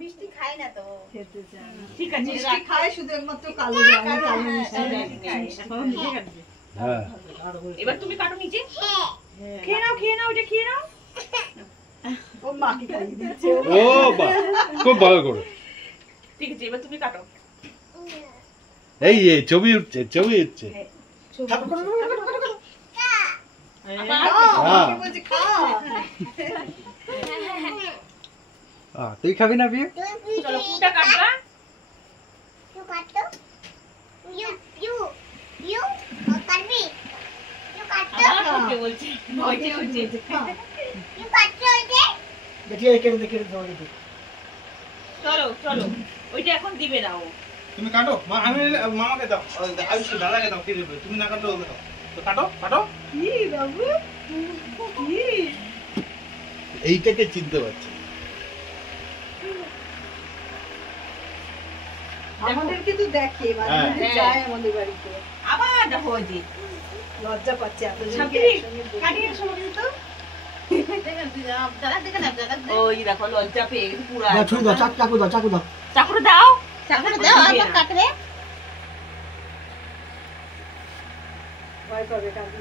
মিষ্টি খাই না তো, খেতে চায় না। ঠিক আছে মিষ্টি খায় শুধু একমাত্র কালো যায়, আমি কালো মিষ্টি খাই। হ্যাঁ এবার তুমি কাটো নিচে, খেয়ে নাও এটা খেয়ে নাও। ও মাকে খাইয়ে দিচ্ছে। ও বাহ, খুব ভালো করে। ঠিক আছে এবার তুমি কাটো। এই ছবি উঠছে তুই খাবি না বিয়ে? চলো কোনটা কাটবা? You kato? You karbi? You kato? ওকে বলছি ওইটা হচ্ছে You kato ite? দেখিয়ে দেখে ধরে দে। চলো ওইটা এখন দিবে না ও। তুমি কাটো, আমি মামাকে দাও, আয়ুষ দাদাকে দাও, কি দেবে? তুমি না কাটো ওকে দাও। তো কাটো। কি বাবু? কি? এইটাকে চিনতে পারছি। আমাদেরকে তো দেখে, মাঝে মাঝে যায় আমাদের বাড়িতে। আবার দেখো ওই যে লজ্জা পাচ্ছে এত কাটিয়ে সময় তো ওই দেখো লজ্জা পেয়ে পুরো চাকু দাও। চাকুটা দাও আবার কাটরে? ভয় পাবে কাকু।